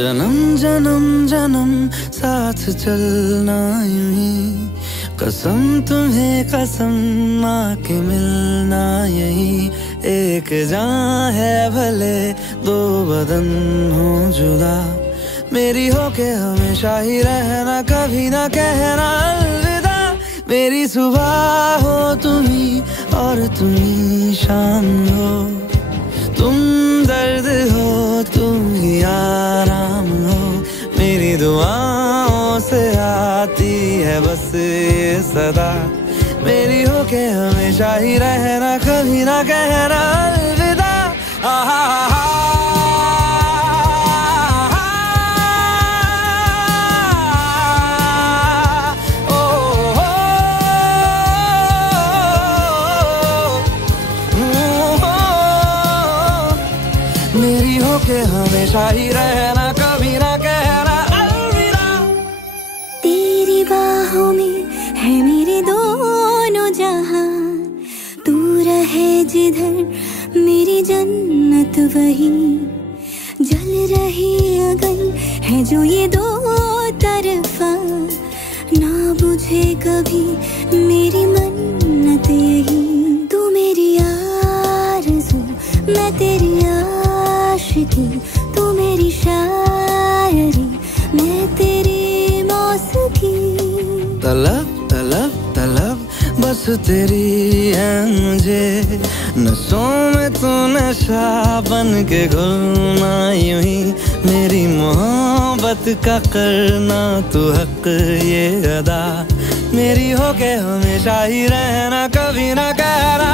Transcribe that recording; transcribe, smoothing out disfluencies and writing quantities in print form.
जन्म जन्म जन्म साथ चलना यूं ही, कसम तुम्हें कसम माँ के मिलना यही। एक जान है भले दो बदन हो जुदा, मेरी होके हमेशा ही रहना, कभी ना कहना अलविदा। मेरी सुबह हो तुम्ही और तुम्ही शाम हो, तुम दर्द हो तुम ही आराम हो। मेरी दुआओं से आती है बस ये सदा, मेरी होके हमेशा ही रहना, कभी ना कहना अलविदा। मेरी होके हमेशा ही रहना, कभी ना कहना अलविदा। तेरी बाहों में है मेरे दोनों जहां, तू रहे जिधर मेरी जन्नत वही। जल रही अगन है जो ये दो तरफा, ना बुझे कभी मेरी मन्नत यही। तू मेरी आरज़ू मैं तेरी आशिकी, तू मेरी शायरी मैं तेरी मौसीकी। तलब तलब तलब बस तेरी है मुझे, नशों में तू नशा बन के घुलना यूं ही। मेरी मोहब्बत का करना तू हक ये अदा, मेरी होके हमेशा ही रहना, कभी ना कहना।